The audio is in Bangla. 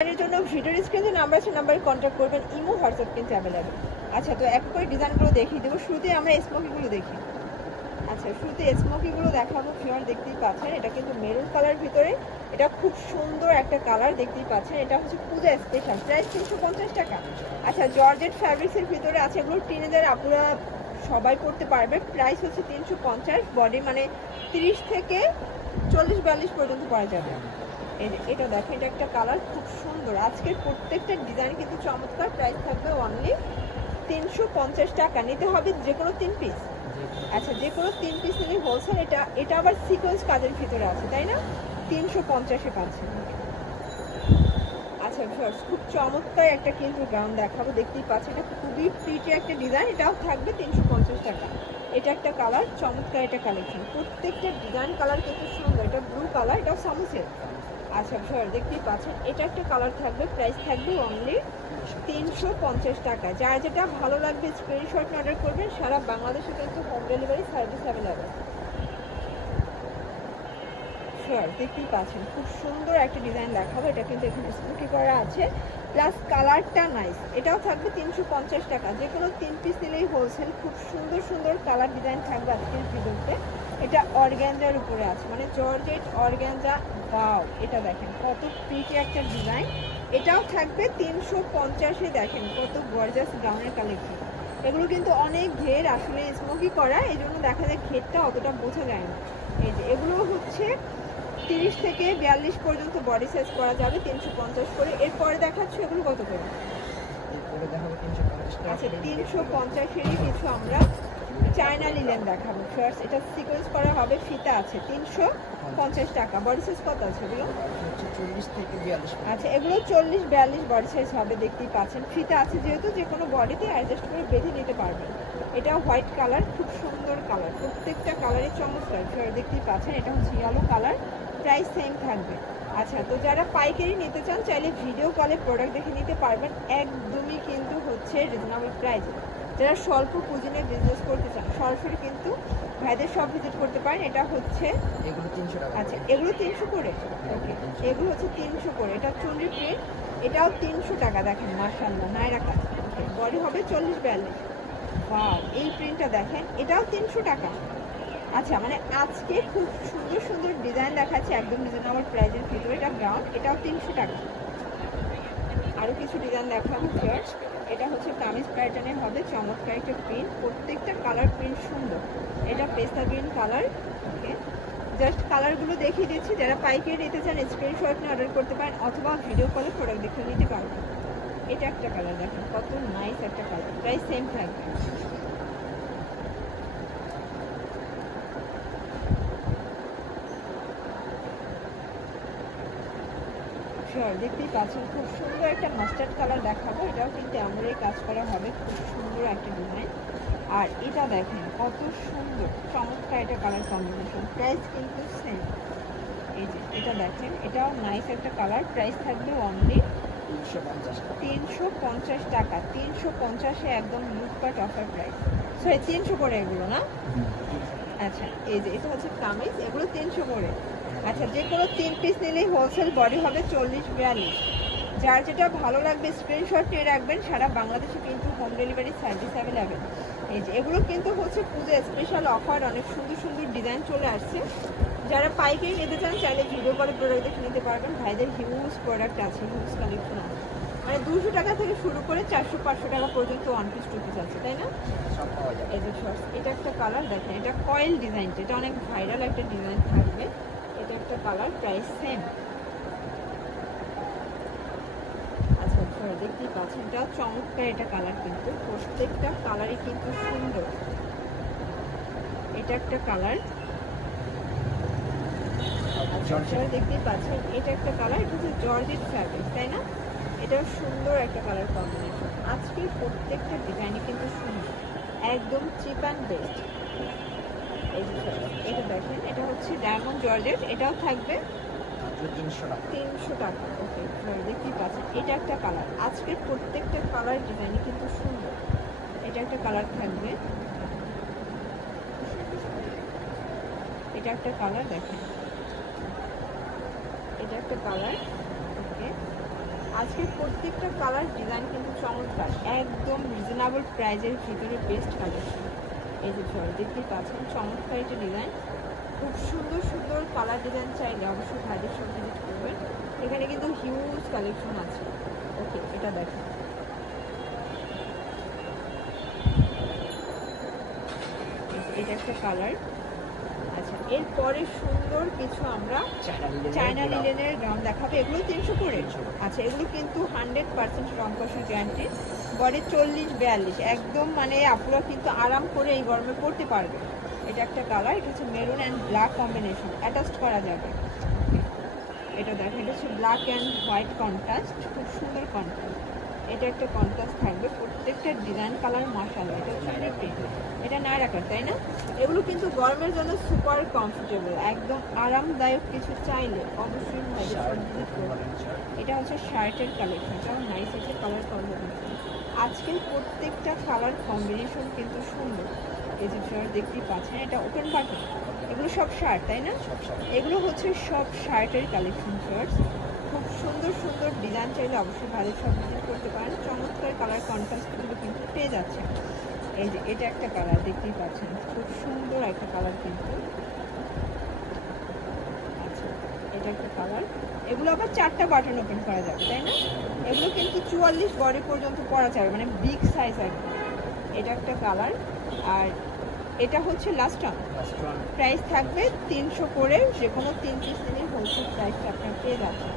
এর জন্য ভিডিওর স্ক্রিনে নাম্বার আছে, নাম্বারে কন্ট্যাক্ট করবেন। ইমো হোয়াটসঅ্যাপ কিন্তু অ্যাভেলেবেল। আচ্ছা, তো এক করে ডিজাইনগুলো দেখিয়ে দেবো। শুরুতে আমরা স্মোকিগুলো দেখি। আচ্ছা, শুরুতে স্মোকিগুলো দেখাবো। ফিওর দেখতেই পাচ্ছেন, এটা কিন্তু মেরুন কালার ভিতরে, এটা খুব সুন্দর একটা কালার দেখতেই পাচ্ছেন। এটা হচ্ছে পূজা স্পেশাল, প্রাইস 350 টাকা। আচ্ছা, জর্জেট ফ্যাব্রিক্সের ভিতরে আছে, এগুলো টিনেজার আপুরা সবাই পড়তে পারবে। প্রাইস হচ্ছে 350। বডি মানে 30 থেকে 40-42 পর্যন্ত পাওয়া যাবে। এই যে এটা দেখো, এটা একটা কালার খুব সুন্দর। আজকের প্রত্যেকটা ডিজাইন কিন্তু চমৎকার। প্রাইস থাকবে অনলি 350 টাকা। নিতে হবে যে কোনো 3 পিস। আচ্ছা, যে কোনো 3 পিস নিলে হোলসেল। এটা আবার সিকোয়েন্স কাজের ভিতরে আছে, তাই না? 350-এ পাচ্ছেন। আচ্ছা ভিউয়ার্স, খুব চমৎকার একটা কিন্তু গাউন দেখাবো। দেখতেই পাচ্ছেন, এটা খুবই প্রিটি একটা ডিজাইন। এটাও থাকবে 350 টাকা। এটা একটা কালার, চমৎকার একটা কালেকশন। প্রত্যেকটা ডিজাইন কালার কিন্তু সুন্দর। এটা ব্লু কালার, এটাও সামুসের। আচ্ছা ভিউয়ার দেখতেই পাচ্ছেন, এটা একটা কালার থাকবে। প্রাইস থাকবে অনলি 350 টাকা। যার যেটা ভালো লাগবে স্ক্রিনশট অর্ডার করবেন। সারা বাংলাদেশে কিন্তু home delivery service available. Sure দেখতেই পাচ্ছেন, খুব সুন্দর একটা ডিজাইন দেখাবো। এটা কিন্তু এখানে স্মোকি করা আছে, প্লাস কালারটা নাইস। এটাও থাকবে 350 টাকা। যে কোনো 3 পিস নিলেই হোলসেল। খুব সুন্দর সুন্দর কালার ডিজাইন থাকবে আজকের ভিডিওতে। এটা অর্গ্যানজার উপরে আছে, মানে জর্জেট অর্গ্যানজা। ওয়াও, এটা দেখেন কত প্রিটি একটা ডিজাইন। এটাও থাকবে 350-এ। দেখেন কত গর্জাস গাউনের কালেকশন। এগুলো কিন্তু অনেক ঘের, আসলে স্মোকি করা, এই জন্য দেখা যায় ঘেরটা অতটা বোঝা যায় না। এই যে এগুলো হচ্ছে 30 থেকে 42 পর্যন্ত বডি সাইজ করা যাবে, 350 করে। এরপরে দেখাচ্ছি এগুলো কত করে। আচ্ছা, 350-এরই কিছু আমরা চায়না লিলেন দেখাবো। ফার্স্ট এটা সিকোয়েন্স করা হবে, ফিতা আছে। 350 টাকা। বডি সাইজ কত আছে এগুলো? 40 থেকে 42। আচ্ছা, এগুলো 40-42 বডি সাইজ হবে। দেখতেই পাচ্ছেন ফিতা আছে যেহেতু, যে কোনো বডিতে অ্যাডজাস্ট করে বেঁধে নিতে পারবেন। এটা হোয়াইট কালার, খুব সুন্দর কালার। প্রত্যেকটা কালারই চমৎকার। দেখতেই পাচ্ছেন, এটা হচ্ছে ইয়েলো কালার। প্রাইস সেম থাকবে। আচ্ছা, তো যারা পাইকারি নিতে চান চাইলে ভিডিও কলে প্রোডাক্ট দেখে নিতে পারবেন। একদমই কিন্তু হচ্ছে রিজনেবল প্রাইসে। যারা স্বল্প পুঁজি নিয়ে বিজনেস করতে চান সরাসরি কিন্তু ভাইদের সব ভিজিট করতে পারেন। এটা হচ্ছে এগুলো 300 টাকা। আচ্ছা, এগুলো 300 করে। ওকে, এগুলো হচ্ছে 300 করে। এটা চুনরি প্রিন্ট, এটাও 300 টাকা। দেখেন মাশাআল্লাহ, নায়রা কাজ। ওকে, বডি হবে 40-42। ওয়াও, এই প্রিন্টটা দেখেন, এটাও 300 টাকা। আচ্ছা, মানে আজকে খুব সুন্দর সুন্দর ডিজাইন দেখাচ্ছে একদম রিজনেবল প্রাইসের ভিতরে। এটা ব্রাউন, এটাও 300 টাকা। আরও কিছু ডিজাইন দেখাবো ফার্স্ট। এটা হচ্ছে কামিজ প্যাটার্নের হবে, চমৎকার একটা প্রিন্ট। প্রত্যেকটা কালার প্রিন্ট সুন্দর। এটা পেস্তা গ্রিন কালার। ওকে, জাস্ট কালারগুলো দেখিয়ে দিচ্ছি। যারা পাইকারি নিতে চান স্ক্রিনশট নিয়ে অর্ডার করতে পারেন, অথবা ভিডিও কলে প্রোডাক্ট দেখে নিতে পারবেন। এটা একটা কালার দেখেন, কত নাইস একটা কালার। প্রাইস সেম থাকবে। শিওর দেখতেই পাচ্ছেন, খুব সুন্দর একটা মাস্টার্ড কালার দেখাবো। এটাও কিন্তু আমরাই কাজ করা হবে, খুব সুন্দর একটা ডিজাইন। আর এটা দেখেন কত সুন্দর, চমৎকার এটা কালার কম্বিনেশন। প্রাইস কিন্তু সেম। এই যে এটা দেখেন, এটাও নাইস একটা কালার। প্রাইস থাকবে অনলি 350 টাকা। 350-এ একদম লুটপাট অফার প্রাইস। সরি, 300 করে এগুলো না? আচ্ছা, এই যে এটা হচ্ছে কামিজ, এগুলো 300 করে। আচ্ছা, যে কোনো 3 পিস নিলেই হোলসেল। বডি হবে 40-42। যার যেটা ভালো লাগবে স্ক্রিনশট নিয়ে রাখবেন। সারা বাংলাদেশে কিন্তু হোম ডেলিভারি সার্ভিস অ্যাভেলেবেল। এই যে এগুলো কিন্তু হচ্ছে পুজো স্পেশাল অফার। অনেক সুন্দর সুন্দর ডিজাইন চলে আসছে। যারা পাইকারি নিতে চান চাইলে ভিডিও কলে প্রোডাক্ট দেখে নিতে পারবেন। ভাইদের হিউজ প্রোডাক্ট আছে, হিউজ কালেকশন আছে। মানে 200 টাকা থেকে শুরু করে 400-500 টাকা পর্যন্ত 1 পিস 2 পিস আছে, তাই না? সব পাওয়া যায়। এই যে শর্টস, এটা একটা কালার দেখেন, এটা কয়েল ডিজাইনটা, এটা অনেক ভাইরাল একটা ডিজাইন থাকবে। এটা একটা কালার, প্রাইস সেম। আচ্ছা, দেখতেই পাচ্ছেন, এটা চমৎকার একটা কালার। কিন্তু প্রত্যেকটা কালারই কিন্তু সুন্দর। এটা একটা কালার। আচ্ছা, দেখতেই পাচ্ছেন, এটা একটা কালার। এটা হচ্ছে জর্জেট ফ্যাব্রিক, তাই না? এটাও সুন্দর একটা কালার কম্বিনেশন। আজকে প্রত্যেকটা ডিজাইনই কিন্তু সুন্দর, একদম চিপ অ্যান্ড বেস্ট। এটা দেখেন, এটা হচ্ছে ডায়মন্ড জর্জেট। এটাও থাকবে 300 টাকা। ওকে, দেখতেই পাচ্ছেন, এটা একটা কালার। আজকের প্রত্যেকটা কালার ডিজাইনই কিন্তু সুন্দর। এটা একটা কালার থাকবে। এটা একটা কালার দেখেন, এটা একটা কালার। ওকে, আজকে প্রত্যেকটা কালার ডিজাইন কিন্তু চমৎকার, একদম রিজনেবল প্রাইজের ভিতরে বেস্ট কালেকশন। এই যে ফ্লোর দেখতেই পাচ্ছেন, চমৎকার একটা ডিজাইন, খুব সুন্দর সুন্দর কালার ডিজাইন চাইলে অবশ্যই ভাইদের সব ভিজিট করবেন। এখানে কিন্তু হিউজ কালেকশন আছে। ওকে, এটা দেখেন, এটা একটা কালার। আচ্ছা, এরপরে সুন্দর কিছু আমরা চায়না লিলেনের গাউন দেখাবো, এগুলো 300 করে। আচ্ছা, এগুলো কিন্তু 100% রং কষার গ্যারান্টি, বডি 40-42 একদম, মানে আপুরা কিন্তু আরাম করে এই গরমে পরতে পারবে। এটা একটা কালার, এটা হচ্ছে maroon and black combination, attached করা যাবে। এটা দেখেন, এটা হচ্ছে ব্ল্যাক অ্যান্ড হোয়াইট কন্ট্রাস্ট, খুব সুন্দর কন্ট্রাস্ট। এটা একটা কন্ট্রাস্ট থাকবে, প্রত্যেকটা ডিজাইন কালার মাশাআল্লাহ। এটা হচ্ছে এটা নায়রা কাট, তাই না? এগুলো কিন্তু গরমের জন্য সুপার কমফোর্টেবল, একদম আরামদায়ক কিছু চাইলে অবশ্যই ভিজিট করবেন। এটা হচ্ছে শার্টের কালেকশন, কেমন নাইস একটা কালার কম্বিনেশন। আজকের প্রত্যেকটা কালার কম্বিনেশন কিন্তু সুন্দর। এই যে শার্ট দেখতেই পাচ্ছেন, এটা ওপেন বাটন, এগুলো সব শার্ট, তাই না? এগুলো হচ্ছে সব শার্টের কালেকশন শার্টস, খুব সুন্দর সুন্দর ডিজাইন চাইলে অবশ্যই ভালো সব ভিজিট করতে পারেন। চমৎকার কালার কন্ট্রাস্টগুলো কিন্তু পেয়ে যাচ্ছেন। এই যে এটা একটা কালার দেখতেই পাচ্ছেন, খুব সুন্দর একটা কালার কিন্তু। আচ্ছা, এটা একটা কালার, এগুলো আবার 4টা বাটন ওপেন করা যাবে, তাই না? এগুলো কিন্তু 44 বডি পর্যন্ত পরা যাবে, মানে বিগ সাইজ আর কি। এটা একটা কালার, আর এটা হচ্ছে লাস্ট ওয়ান। প্রাইস থাকবে 300 করে, যে কোনো 3 পিস নিলে হোলসেল প্রাইসটা আপনার পেয়ে যাচ্ছে।